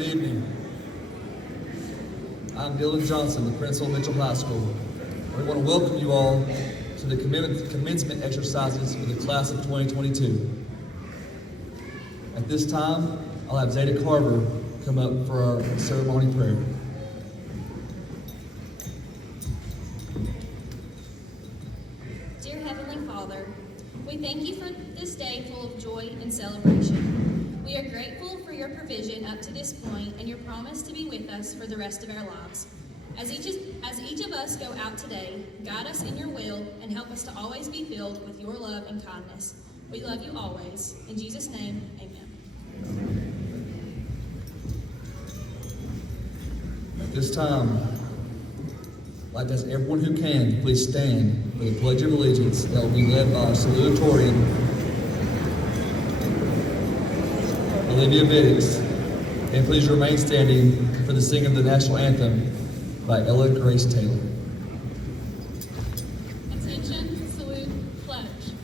Good evening. I'm Dylan Johnson, the principal of Mitchell High School. We want to welcome you all to the commencement exercises for the class of 2022. At this time, I'll have Zeta Carver come up for our ceremony prayer. Dear Heavenly Father, we thank you for this day full of joy and celebration. We are grateful for your provision up to this point and your promise to be with us for the rest of our lives. As each of us go out today, guide us in your will and help us to always be filled with your love and kindness. We love you always. In Jesus' name, amen. At this time, I'd like to ask everyone who can to please stand for the Pledge of Allegiance that will be led by our salutatorian, Olivia Bidix. And please remain standing for the singing of the national anthem by Ella Grace Taylor. Attention, salute, pledge.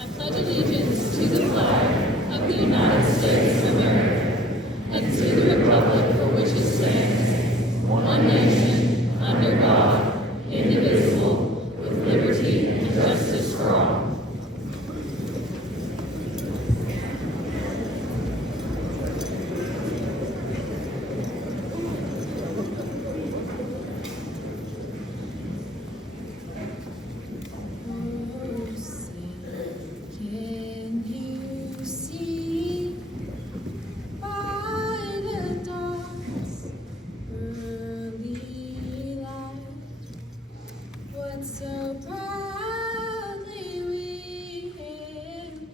I pledge allegiance to the flag of the United States of America and to the republic for which it stands, one nation, under God, indivisible, with liberty and justice for all. So proudly we hailed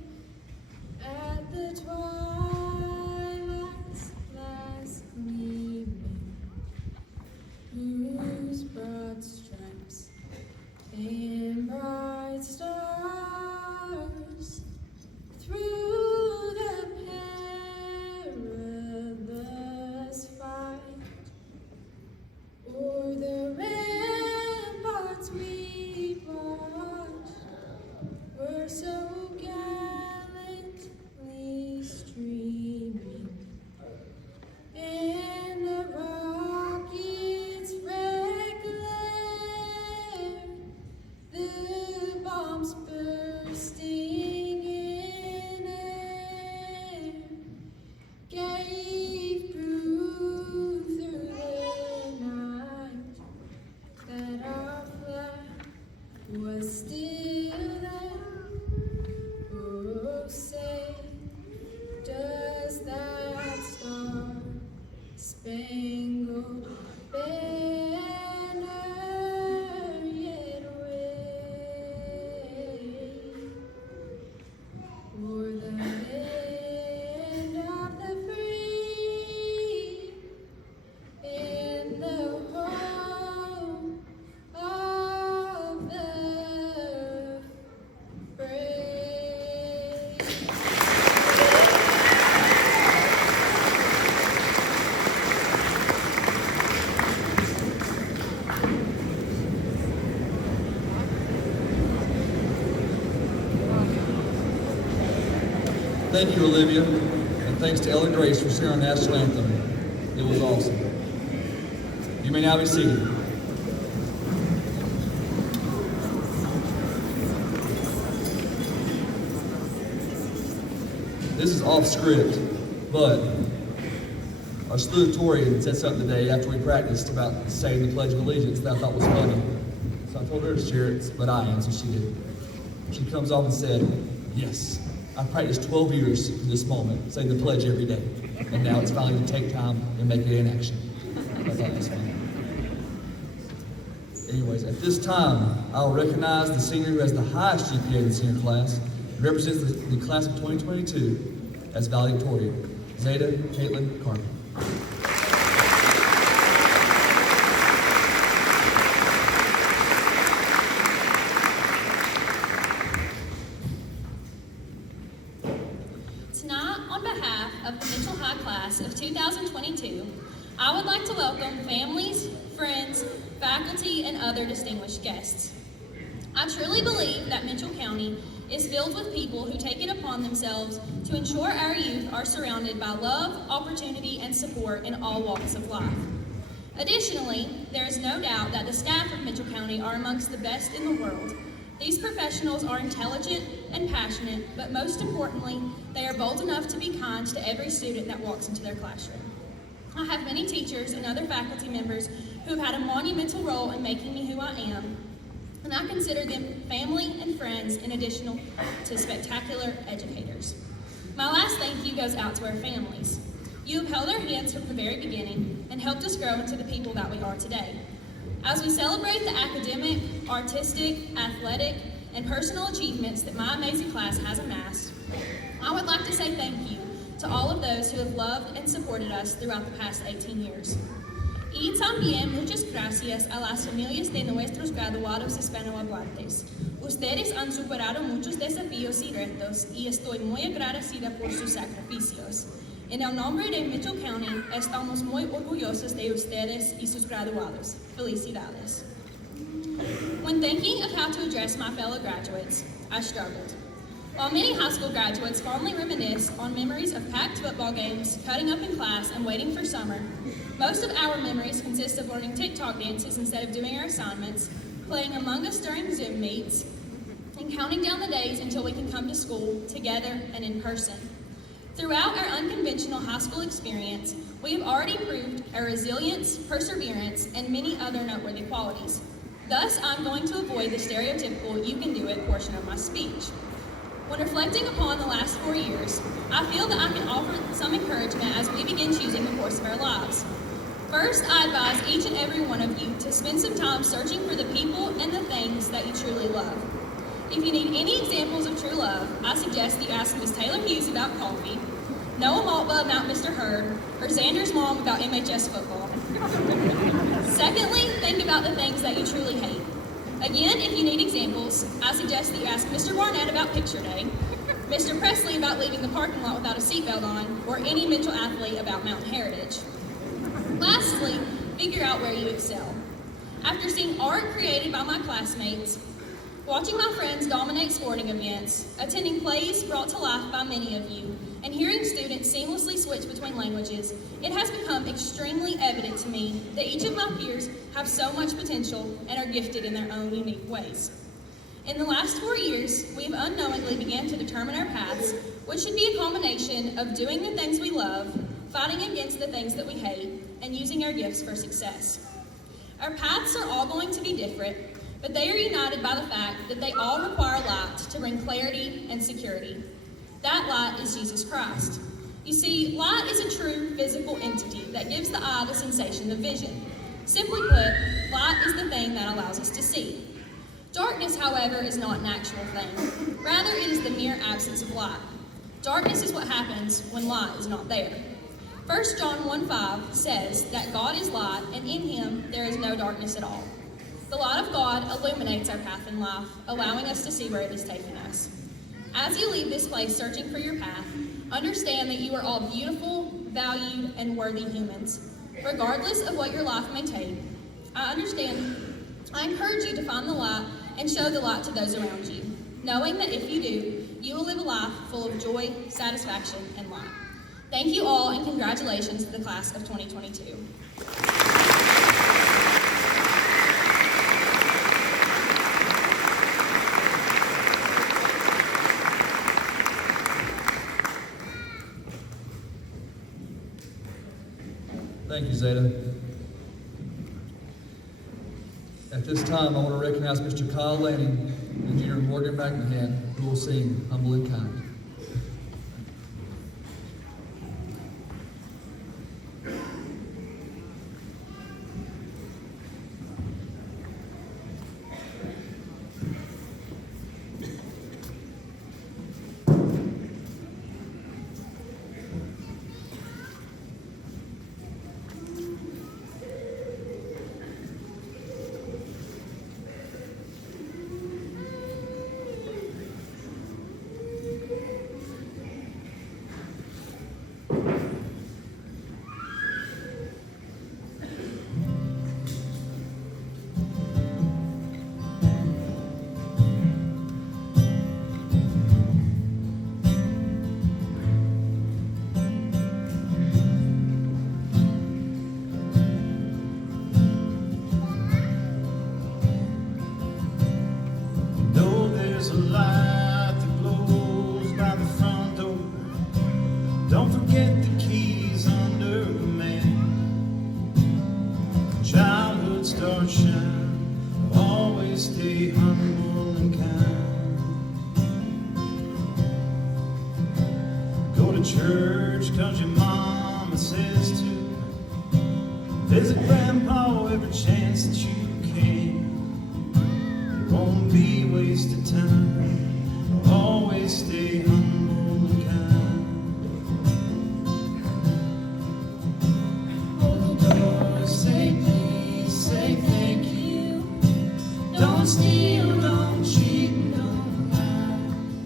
at the twilight's last gleaming, whose broad stripes and bright stars through the perilous fight o'er the ramparts we watched were so gallantly streaming, and the rockets' red glare, the bombs bursting in air, gave proof through the night that our flag was still there. Oh, say, does that star-spangled banner yet wave o'er the land of the free and the home of the brave? Thank you, Olivia, and thanks to Ella Grace for singing our national anthem. It was awesome. You may now be seated. This is off script, but our salutatorian said something today after we practiced about saying the Pledge of Allegiance that I thought was funny. So I told her to share it, but I am, so she did. She comes off and said, "Yes, I practiced 12 years for this moment, saying the pledge every day, and now it's finally to take time and make it in action." I thought that was funny. Anyways, at this time, I'll recognize the senior who has the highest GPA in the senior class and represents the class of 2022 as valedictorian, Zeta Caitlin Carter. Tonight, on behalf of the Mitchell High class of 2022, I would like to welcome families, friends, faculty, and other distinguished guests. I truly believe that Mitchell County is filled with people who take it upon themselves to ensure our youth are surrounded by love, opportunity, and support in all walks of life. Additionally, there is no doubt that the staff of Mitchell County are amongst the best in the world. These professionals are intelligent and passionate, but most importantly, they are bold enough to be kind to every student that walks into their classroom. I have many teachers and other faculty members who have had a monumental role in making me who I am, and I consider them family and friends in addition to spectacular educators. My last thank you goes out to our families. You have held our hands from the very beginning and helped us grow into the people that we are today. As we celebrate the academic, artistic, athletic, and personal achievements that my amazing class has amassed, I would like to say thank you to all of those who have loved and supported us throughout the past 18 years. Y también muchas gracias a las familias de nuestros graduados hispanohablantes. Ustedes han superado muchos desafíos y retos y estoy muy agradecida por sus sacrificios. En el nombre de Mitchell County, estamos muy orgullosos de ustedes y sus graduados. Felicidades. When thinking of how to address my fellow graduates, I struggled. While many high school graduates fondly reminisce on memories of packed football games, cutting up in class, and waiting for summer, most of our memories consist of learning TikTok dances instead of doing our assignments, playing Among Us during Zoom meets, and counting down the days until we can come to school together and in person. Throughout our unconventional high school experience, we have already proved our resilience, perseverance, and many other noteworthy qualities. Thus, I'm going to avoid the stereotypical "you can do it" portion of my speech. When reflecting upon the last 4 years, I feel that I can offer some encouragement as we begin choosing the course of our lives. First, I advise each and every one of you to spend some time searching for the people and the things that you truly love. If you need any examples of true love, I suggest that you ask Ms. Taylor Hughes about coffee, Noah Maltba about Mr. Hurd, or Xander's mom about MHS football. Secondly, think about the things that you truly hate. Again, if you need examples, I suggest that you ask Mr. Barnett about picture day, Mr. Presley about leaving the parking lot without a seatbelt on, or any Mitchell athlete about Mountain Heritage. Lastly, figure out where you excel. After seeing art created by my classmates, watching my friends dominate sporting events, attending plays brought to life by many of you, and hearing students seamlessly switch between languages, it has become extremely evident to me that each of my peers have so much potential and are gifted in their own unique ways. In the last 4 years, we have unknowingly began to determine our paths, which should be a combination of doing the things we love, fighting against the things that we hate, and using our gifts for success. Our paths are all going to be different, but they are united by the fact that they all require light to bring clarity and security. That light is Jesus Christ. You see, light is a true physical entity that gives the eye the sensation of vision. Simply put, light is the thing that allows us to see. Darkness, however, is not an actual thing. Rather, it is the mere absence of light. Darkness is what happens when light is not there. 1 John 1:5 says that God is light, and in him there is no darkness at all. The light of God illuminates our path in life, allowing us to see where it is taking us. As you leave this place searching for your path, understand that you are all beautiful, valued, and worthy humans. Regardless of what your life may take, I encourage you to find the light and show the light to those around you, knowing that if you do, you will live a life full of joy, satisfaction, and light. Thank you all, and congratulations to the class of 2022. Thank you, Zeta. At this time, I want to recognize Mr. Kyle Lanning and Junior Morgan McMahon, who will sing Humble and Kind. church 'cause your mama says to. Visit Grandpa every chance that you can. It won't be wasted time. Always stay humble and kind. Hold the door, say please, say thank you. Don't steal, don't cheat, don't lie.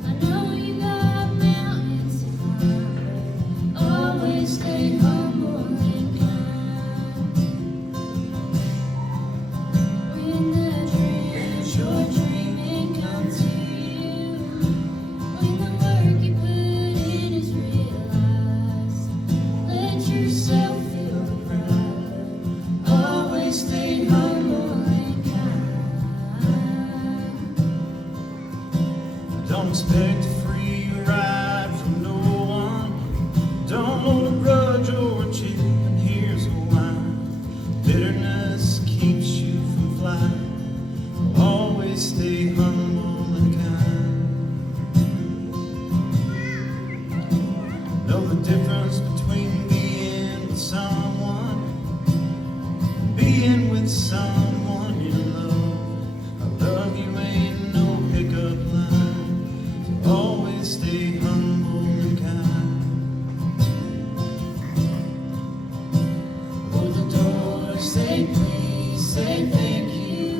I know you got mountains to climb, but always stay humble and kind. When the dreams you're dreaming come to you, when the work you put in is realized, let yourself feel the pride, but always stay humble and kind. Don't expect a free ride from no one. Don't hold a grudge or a chip, and here's why. Bitterness keeps you from flying. Always stay humble and kind. Know the difference between being with someone and being with someone you love. I love you ain't no pickup line. So always stay humble and kind. Hold the door, say please, say thank you.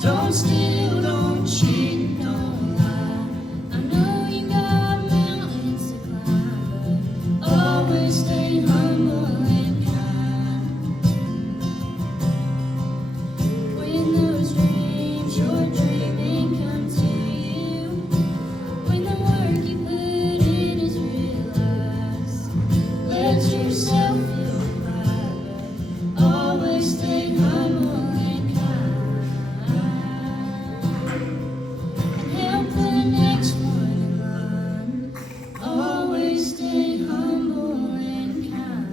Don't steal, don't cheat, don't lie. I know you got mountains to climb, but always stay humble and kind. When those dreams you're dreaming come to you, when the work you put in is realized, let yourself feel pride, but always stay humble and kind. And help the next one in line, always stay humble and kind.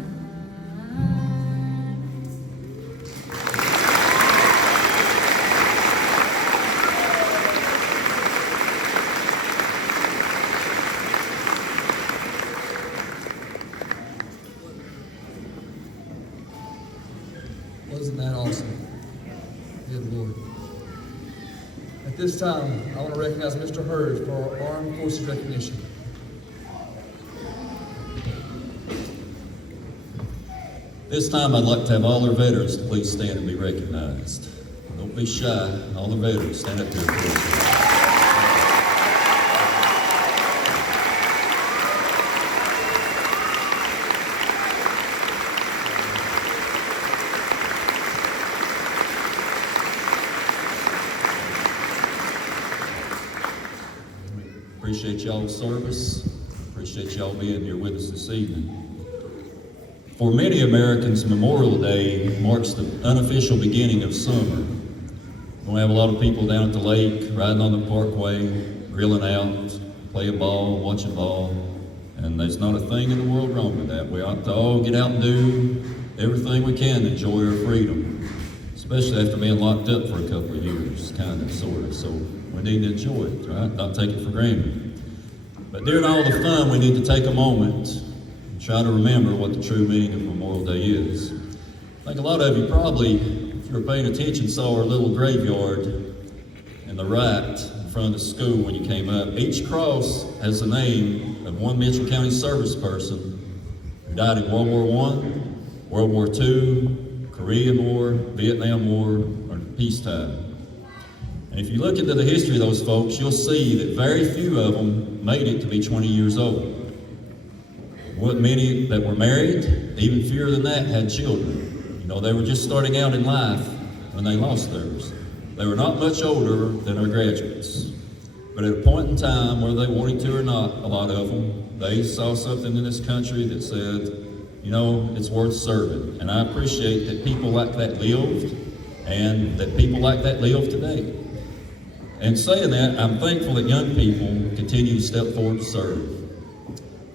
Wasn't that awesome? Good Lord. At this time, I want to recognize Mr. Hurd for our Armed Forces recognition. This time, I'd like to have all our veterans to please stand and be recognized. Don't be shy. All the veterans, stand up here, please. Appreciate y'all's service. Appreciate y'all being here with us this evening. For many Americans, Memorial Day marks the unofficial beginning of summer. We have a lot of people down at the lake, riding on the parkway, grilling out, playing ball, watching ball, and there's not a thing in the world wrong with that. We ought to all get out and do everything we can to enjoy our freedom, especially after being locked up for a couple of years, kind of, sort of. So we need to enjoy it, right? Not take it for granted. But during all the fun, we need to take a moment and try to remember what the true meaning of Memorial Day is. I think a lot of you probably, if you were paying attention, saw our little graveyard in the right in front of the school when you came up. Each cross has the name of one Mitchell County service person who died in World War I, World War II, Korean War, Vietnam War, or peacetime. And if you look into the history of those folks, you'll see that very few of them made it to be 20 years old. Wasn't many that were married, even fewer than that had children. You know, they were just starting out in life when they lost theirs. They were not much older than our graduates. But at a point in time, whether they wanted to or not, a lot of them, they saw something in this country that said, you know, it's worth serving. And I appreciate that people like that lived, and that people like that live today. And saying that, I'm thankful that young people continue to step forward to serve.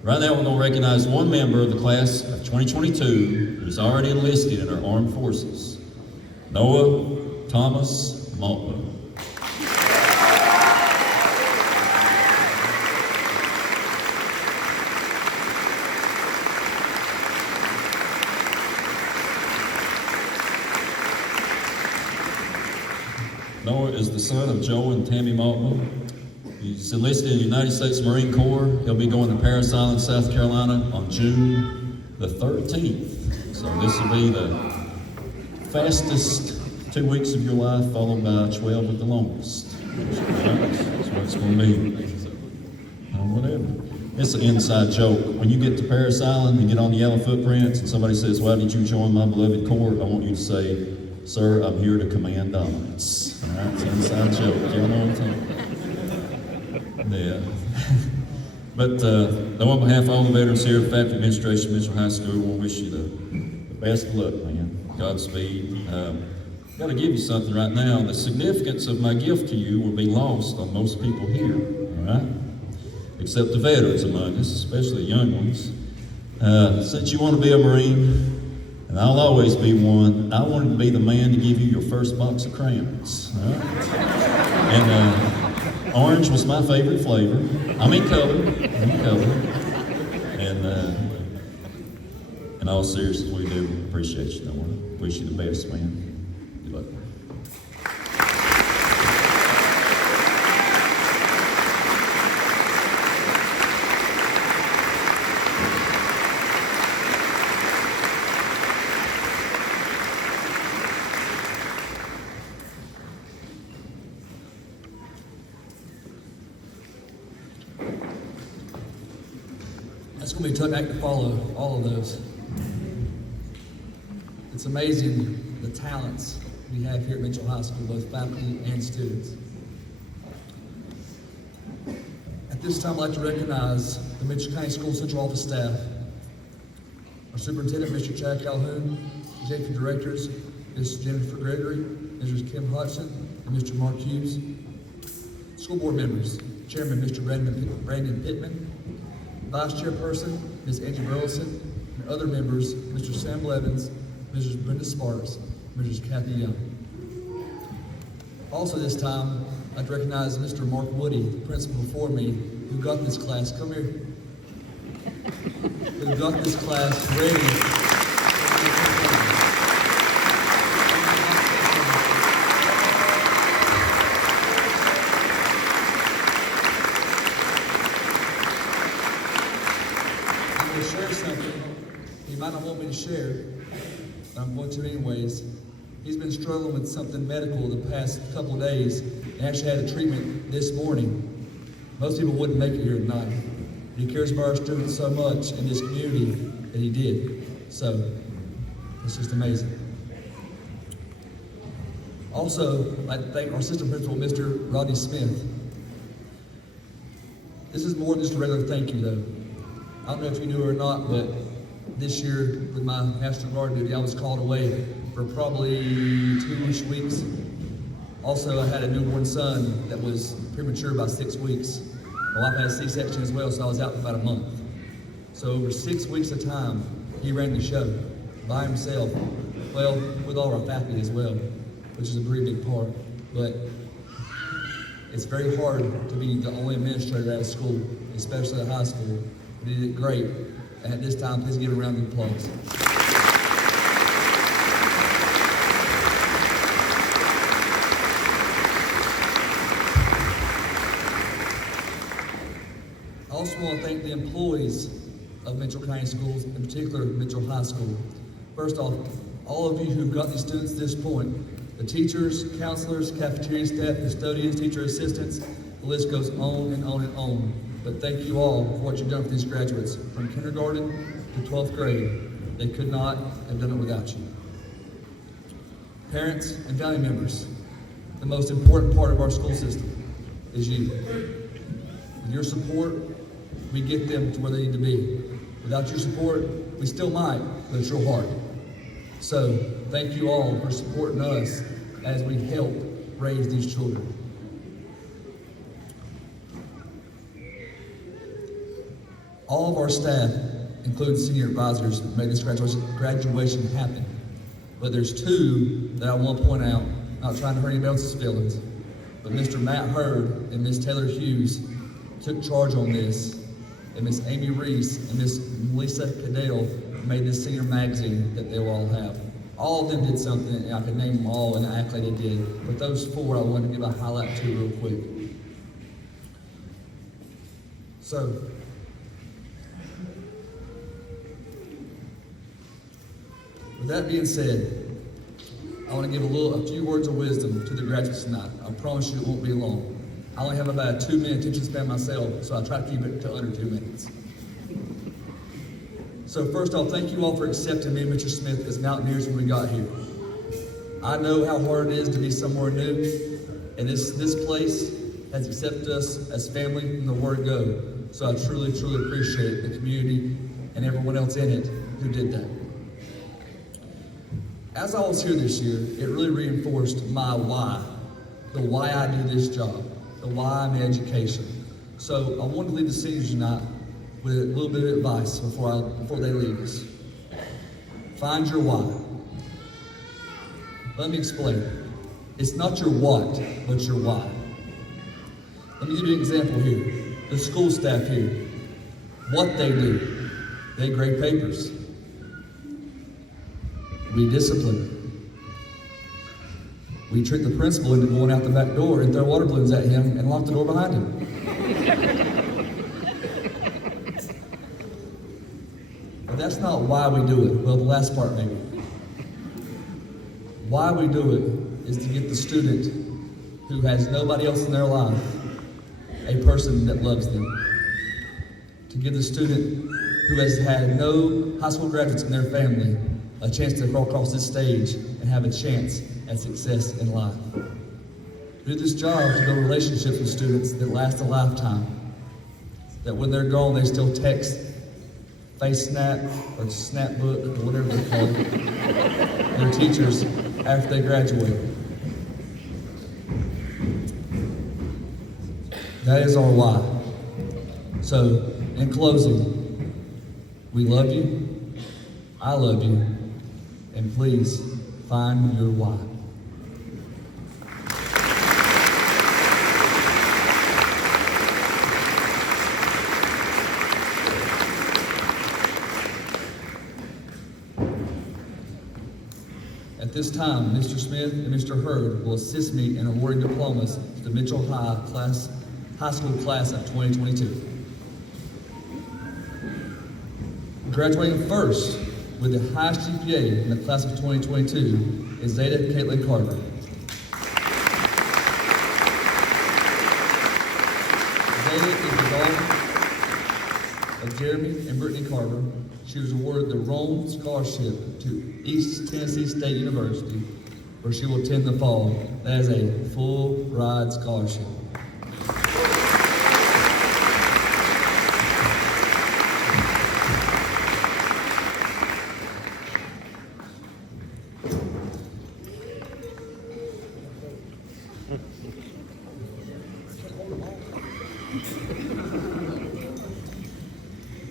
Right now, we're going to recognize one member of the class of 2022 who's already enlisted in our armed forces, Noah Thomas Maltman. is the son of Joe and Tammy Maltman. He's enlisted in the United States Marine Corps. He'll be going to Parris Island, South Carolina on June the 13th. So this will be the fastest 2 weeks of your life, followed by 12 of the longest. That's what it's going to be. Whatever. It's an inside joke. When you get to Parris Island and get on the yellow footprints and somebody says, "Why did you join my beloved Corps?" I want you to say, "Sir, I'm here to command dominance." All right? It's an inside joke. Y'all know what I'm saying? Yeah. But on behalf of all the veterans here, faculty, administration, Mitchell High School, we want to wish you the best of luck, man. Godspeed. Got to give you something right now. The significance of my gift to you will be lost on most people here, all right? Except the veterans among us, especially young ones. Since you want to be a Marine, and I'll always be one, I wanted to be the man to give you your first box of crayons. All right? And orange was my favorite flavor. I'm in color. And in all seriousness, we do appreciate you, Noah. Wish you the best, man. Good luck. It's going to be a tough act to follow, all of those. It's amazing the talents we have here at Mitchell High School, both faculty and students. At this time, I'd like to recognize the Mitchell County School Central Office staff, our superintendent, Mr. Chad Calhoun, executive directors, Ms. Jennifer Gregory, Mrs. Kim Hudson, and Mr. Mark Hughes, school board members, Chairman Mr. Brandon Pittman, Vice Chairperson, Ms. Angie Burleson, and other members, Mr. Sam Levins, Mrs. Brenda Sparks, and Mrs. Kathy Young. Also this time, I'd recognize Mr. Mark Woody, the principal before me, who got this class, come here, who got this class ready. Might not want me to share, but I'm going to anyways. He's been struggling with something medical the past couple of days and actually had a treatment this morning. Most people wouldn't make it here tonight. He cares about our students so much in this community that he did. So, it's just amazing. Also, I'd like to thank our assistant principal, Mr. Rodney Smith. This is more than just a regular thank you, though. I don't know if you knew or not, but this year, with my National Guard duty, I was called away for probably 2-ish weeks. Also, I had a newborn son that was premature by 6 weeks. My wife had a C-section as well, so I was out for about a month. So over 6 weeks of time, he ran the show by himself. Well, with all our faculty as well, which is a pretty big part. But it's very hard to be the only administrator at a school, especially at high school. But he did great. And at this time, please give a round of applause. I also want to thank the employees of Mitchell County Schools, in particular Mitchell High School. First off, all of you who got these students to this point, the teachers, counselors, cafeteria staff, custodians, teacher assistants, the list goes on and on and on. But thank you all for what you've done for these graduates, from kindergarten to 12th grade. They could not have done it without you. Parents and family members, the most important part of our school system is you. With your support, we get them to where they need to be. Without your support, we still might, but it's real hard. So, thank you all for supporting us as we help raise these children. All of our staff, including senior advisors, made this graduation happen. But there's two that I want to point out, not trying to hurt anybody else's feelings, but Mr. Matt Hurd and Miss Taylor Hughes took charge on this, and Miss Amy Reese and Miss Melissa Cadell made this senior magazine that they will all have. All of them did something, and I could name them all and act like they did. But those four I wanted to give a highlight to real quick. So, with that being said, I want to give a few words of wisdom to the graduates tonight. I promise you it won't be long. I only have about a 2-minute attention span myself, so I try to keep it to under 2 minutes. So first off, thank you all for accepting me and Mr. Smith as mountaineers when we got here. I know how hard it is to be somewhere new, and this place has accepted us as family from the word go. So I truly, truly appreciate the community and everyone else in it who did that. As I was here this year, it really reinforced my why, the why I do this job, the why I'm in education. So I wanted to leave the seniors tonight with a little bit of advice before they leave us. Find your why. Let me explain. It's not your what, but your why. Let me give you an example here. The school staff here, what they do. They grade papers. We discipline. We trick the principal into going out the back door and throw water balloons at him and lock the door behind him. But that's not why we do it. Well, the last part maybe. Why we do it is to get the student who has nobody else in their life a person that loves them. To give the student who has had no high school graduates in their family a chance to go across this stage and have a chance at success in life. We do this job to build relationships with students that last a lifetime. That when they're gone, they still text, face snap, or snapbook, or whatever they call it, their teachers after they graduate. That is our why. So, in closing, we love you, I love you, and please find your why. At this time, Mr. Smith and Mr. Hurd will assist me in awarding diplomas to the Mitchell High School class of 2022. Graduating first with the highest GPA in the class of 2022 is Zeta Caitlin Carver. Zeta is the daughter of Jeremy and Brittany Carver. She was awarded the Rome Scholarship to East Tennessee State University, where she will attend the fall. That is a full ride scholarship.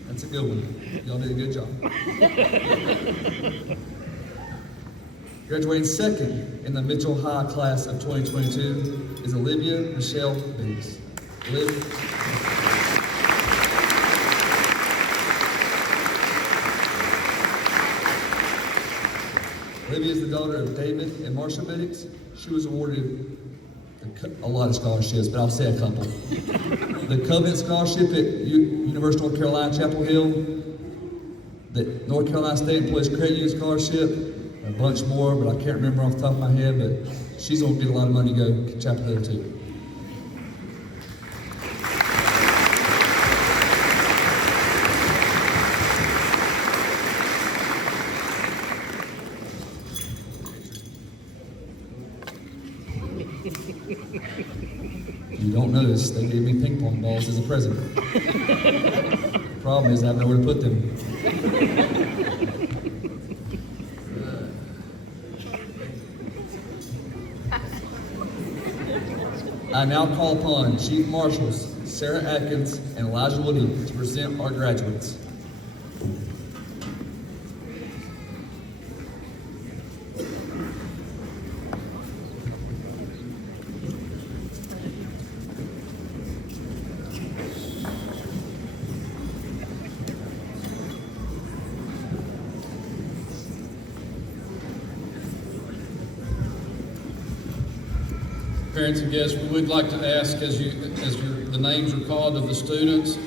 That's a good one. Y'all did a good job. Graduating second in the Mitchell High class of 2022 is Olivia Michelle Biggs. Olivia is the daughter of David and Marsha Biggs. She was awarded a lot of scholarships, but I'll say a couple. The Covenant Scholarship at University of North Carolina, Chapel Hill, the North Carolina State Employees Credit Union Scholarship, a bunch more, but I can't remember off the top of my head, but she's going to get a lot of money to go to Chapel Hill too. You don't notice they gave me ping pong balls as a present. The problem is I have nowhere to put them. I now call upon Chief Marshals Sarah Atkins and Elijah Woody to present our graduates. Parents and guests, we would like to ask, the names are called of the students,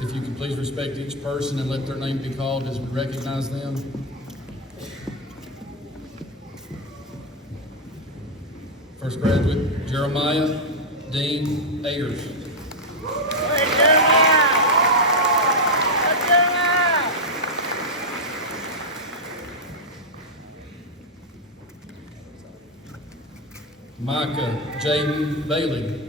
if you could please respect each person and let their name be called as we recognize them. First graduate, Jeremiah Dean Ayers. Micah Jaden Bailey.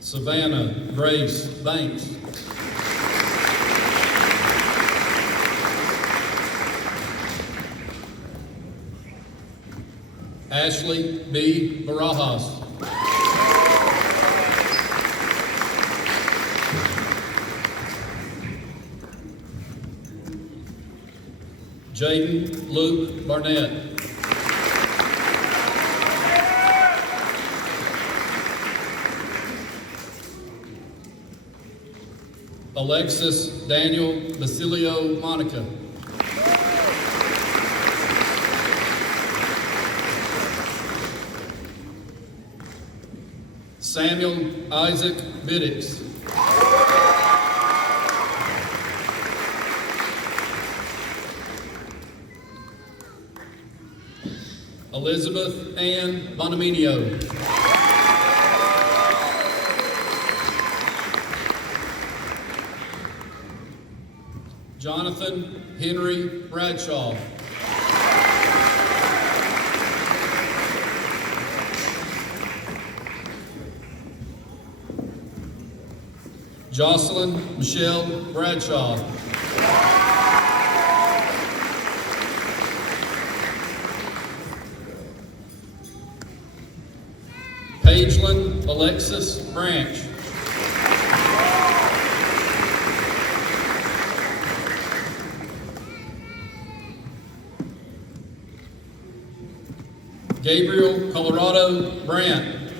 Savannah Grace Banks. Ashley B. Barajas. Jaden Luke Barnett. Alexis Daniel Basilio Monica. Samuel Isaac Biddix. Elizabeth Ann Bonaminio. Jonathan Henry Bradshaw. Jocelyn Michelle Bradshaw. Pagelyn Alexis Branch. Gabriel Colorado Brandt.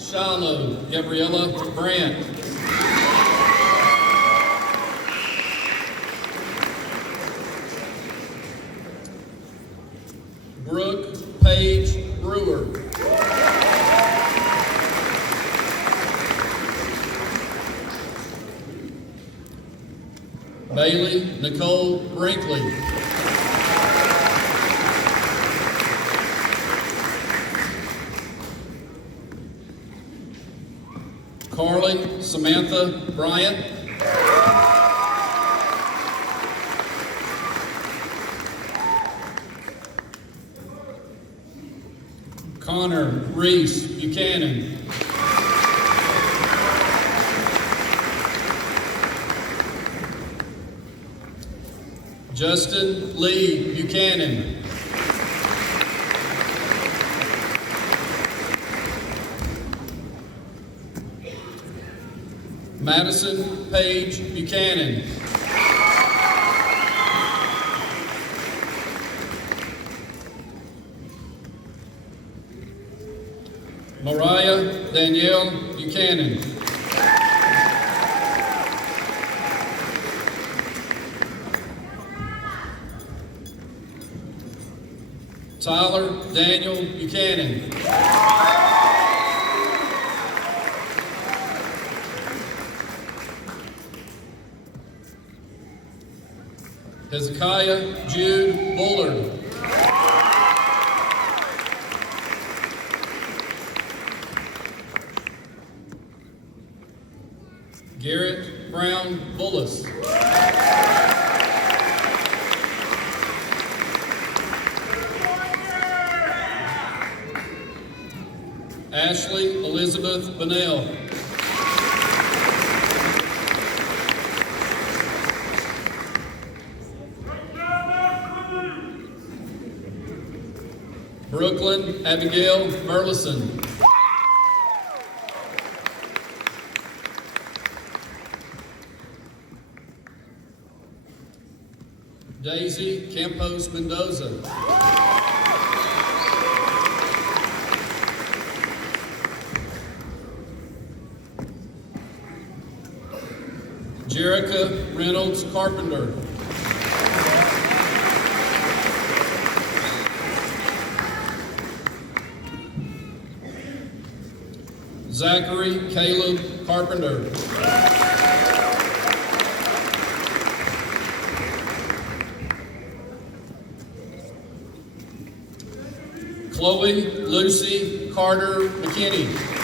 Shiloh Gabriella Brandt. Brooke Paige Brewer. Bailey Nicole Brinkley. Carly Samantha Bryant. Connor Reese Buchanan. Justin Lee Buchanan. Madison Paige Buchanan. Mariah Danielle Buchanan. Tyler Daniel Buchanan. Hezekiah Jude Bullard. Garrett Brown Bullis. Ashley Elizabeth Bonnell. Brooklyn Abigail Burleson. Daisy Campos Mendoza. Erica Reynolds Carpenter. Zachary Caleb Carpenter. Chloe Lucy Carter McKinney.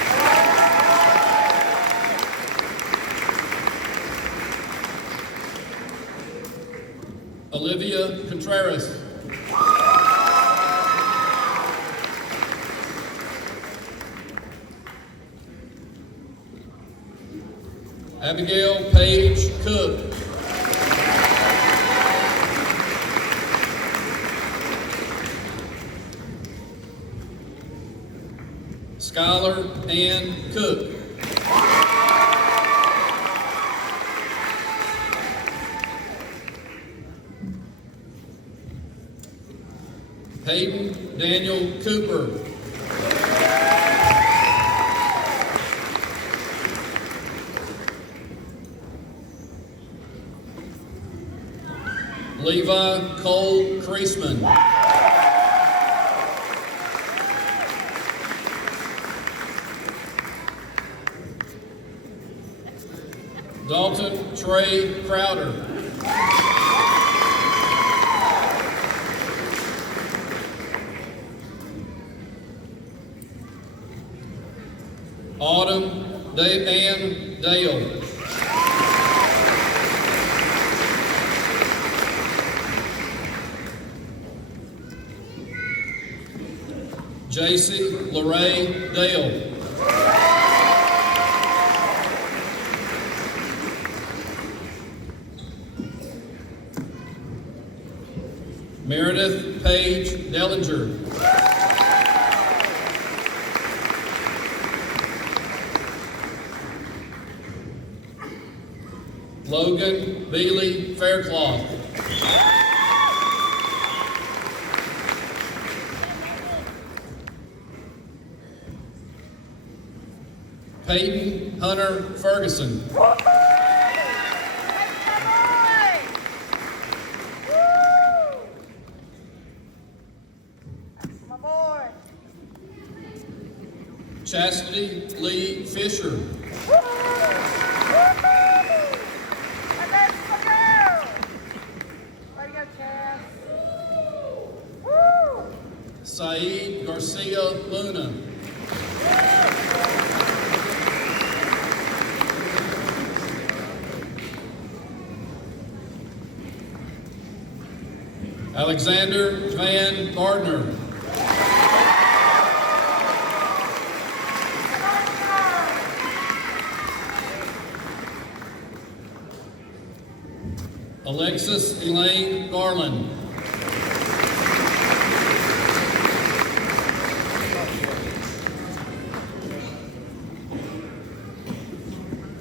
Olivia Contreras. Abigail Paige Cook. Skylar Ann Cook. Hayden Daniel Cooper. Levi Cole Creasman. Dalton Trey Crowder. Autumn Ann Dale. JC Lorraine Dale. Meredith Paige Dellinger. Logan Bealey Faircloth. Peyton Hunter Ferguson. Chastity Lee Fisher. Saeed Garcia Luna. Alexander Van Gardner. Alexis Elaine Garland.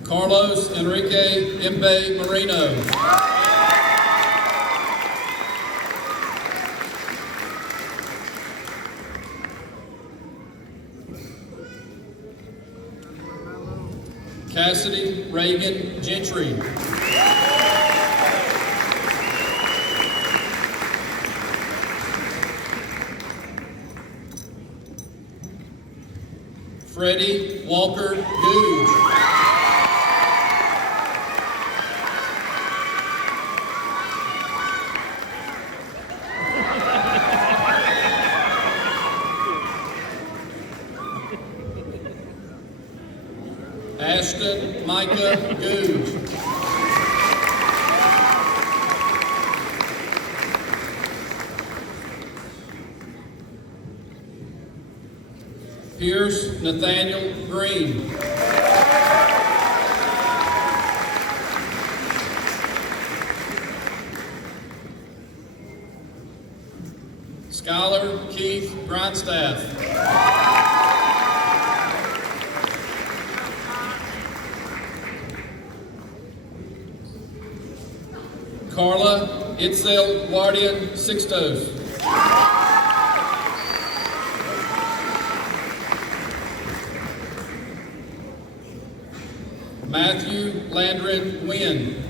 Carlos Enrique Mbe Marino. Cassidy Reagan Gentry. Freddie Walker Googe. Ashton Micah Googe. Pierce Nathaniel Green. Skylar Keith Grindstaff. Carla Itzel Guardian Sixtos. Matthew Landrin Wynn.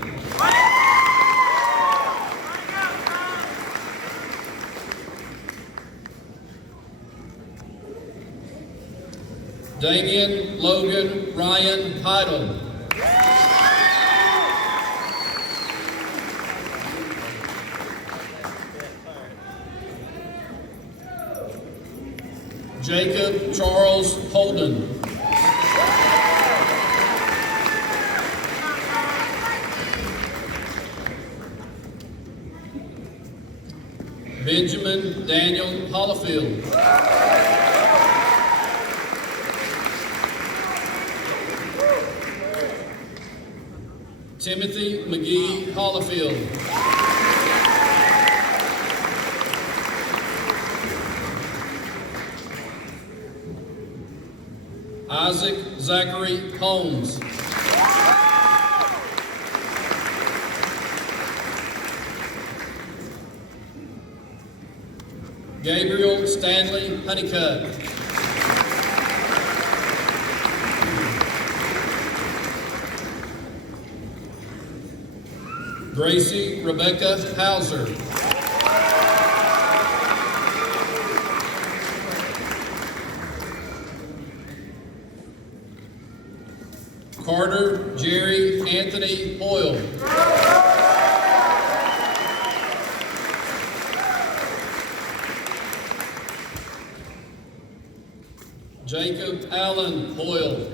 Damian Logan Ryan Heidel. Jacob Charles Holden. Benjamin Daniel Hollifield. Timothy McGee Hollifield. Isaac Zachary Holmes. Gabriel Stanley Honeycutt. Gracie Rebecca Hauser. Carter Jerry Anthony Hoyle. Jacob Allen Hoyle.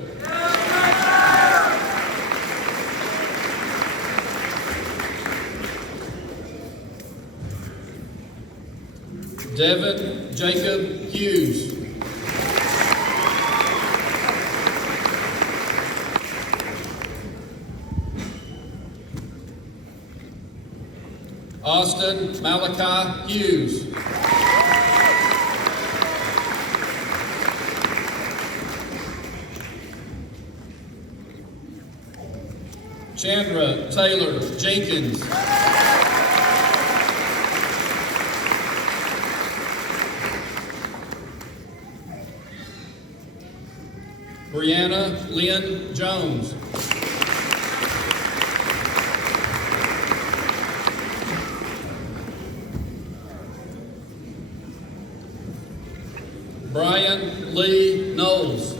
Devin Jacob Hughes. Austin Malachi Hughes. Chandra Taylor Jenkins. Brianna Lynn Jones. Brian Lee Knowles.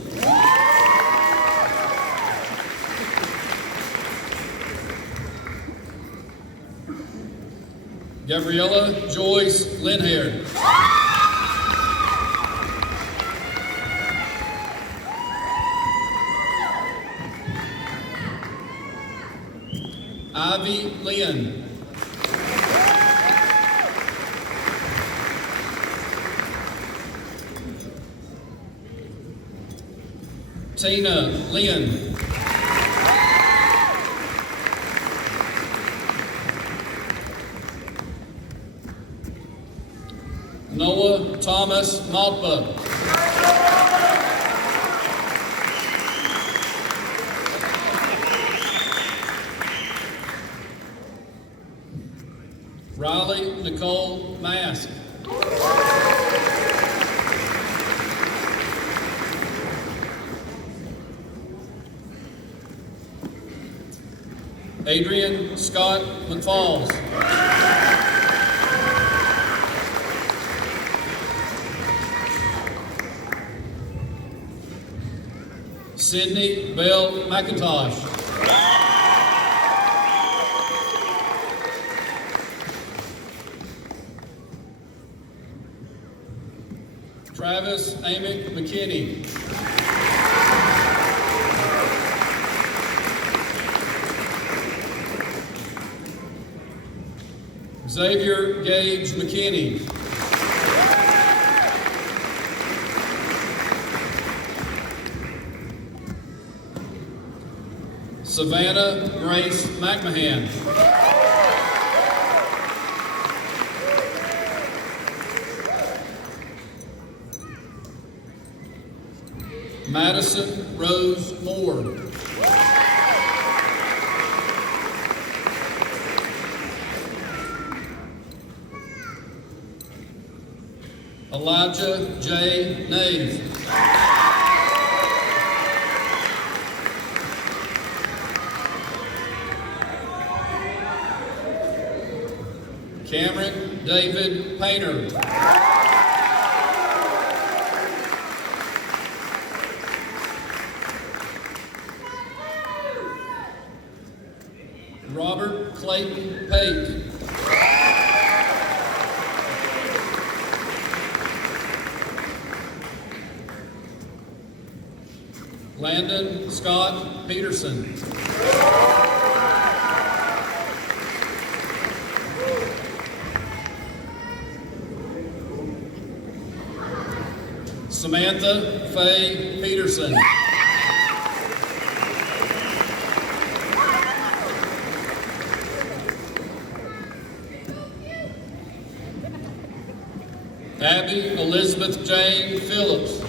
Gabriella Joyce Linhair. Ivy Lynn. Tina Lynn. Noah Thomas Maltba. Riley Nicole Mask. Adrian Scott McFalls. Sydney Bell McIntosh. Travis Amick McKinney. Xavier Gage McKinney. Savannah Grace McMahon. Madison Rose Moore. Elijah J. Nave. Cameron David Painter. Robert Clayton Pate. Landon Scott Peterson. Samantha Faye Peterson. Abby Elizabeth Jane Phillips.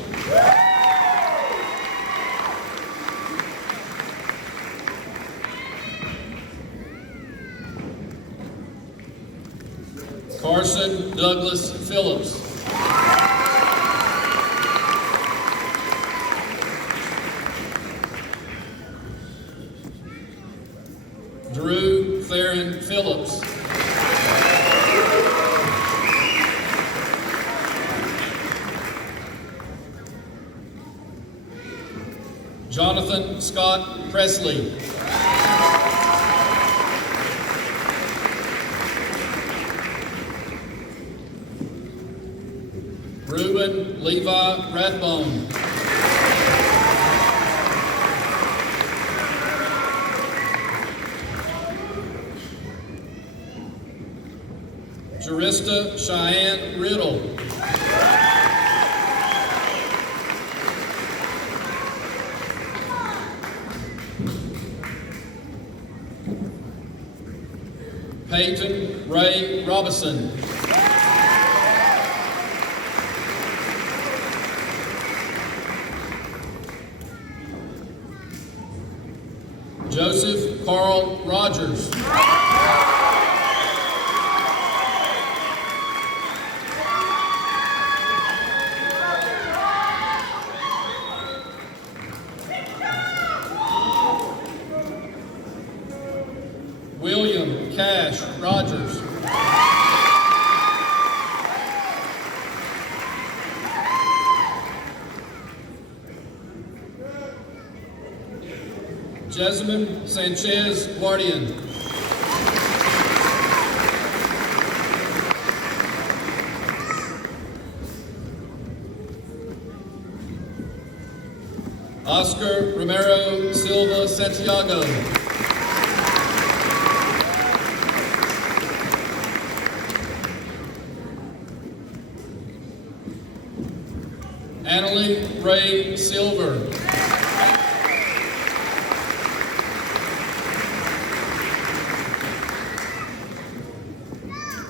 Carson Douglas Phillips. Drew Theron Phillips. Jonathan Scott Presley. Reuben Levi Rathbone. Jarista Cheyenne Riddle. Peyton Ray Robinson. Joseph Carl Rogers. William Cash Rogers. Jessamine Sanchez Guardian. Oscar Romero Silva Santiago. Annalie Ray Silver.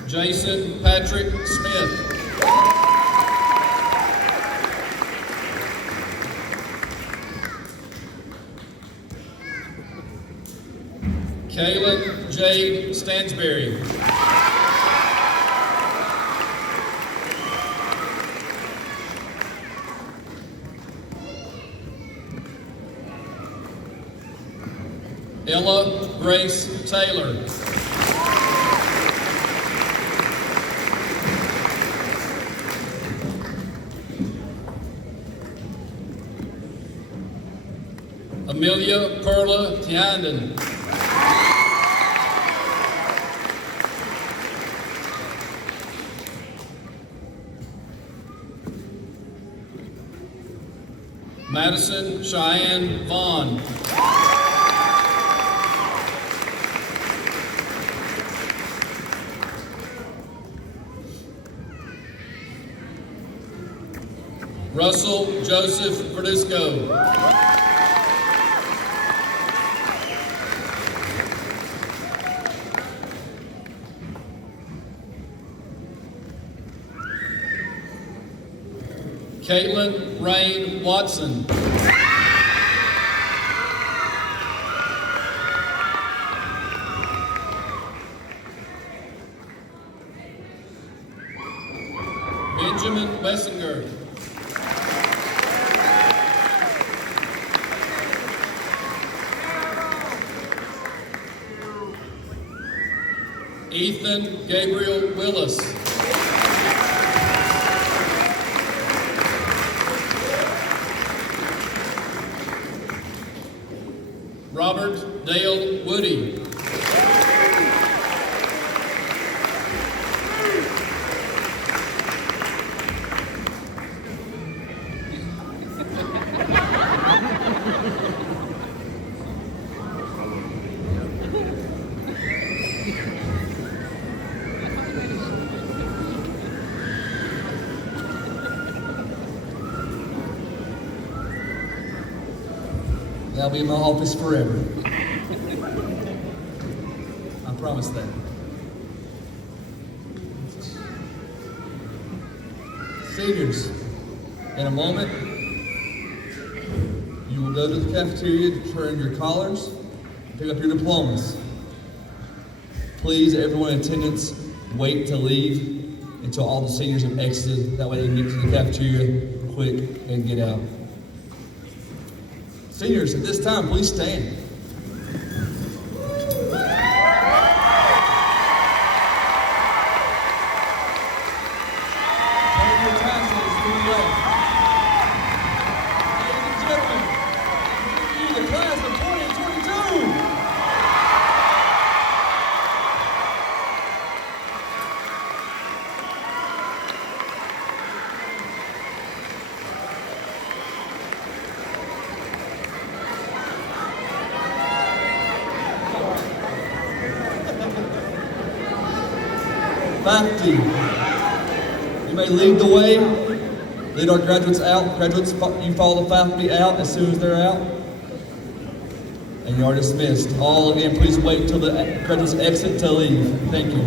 Jason Patrick Smith. Kaylin Jade Stansberry. Ella Grace Taylor. Amelia Perla Tianden. Madison Cheyenne Vaughn. Russell Joseph Verdisco. Caitlin Rain Watson. Benjamin Bessinger. Ethan Gabriel Willis. Robert Dale Woody. That'll be in my office forever. I promise that. Seniors, in a moment, you will go to the cafeteria to turn your collars and pick up your diplomas. Please, everyone in attendance, wait to leave until all the seniors have exited. That way they can get to the cafeteria quick and get out. Seniors, at this time, please stand. Turn your tassels to the left. Ladies and gentlemen, you the class of 2022. Faculty, you may lead the way, lead our graduates out. Graduates, you follow the faculty out as soon as they're out. And you are dismissed. All again, please wait until the graduates exit to leave. Thank you.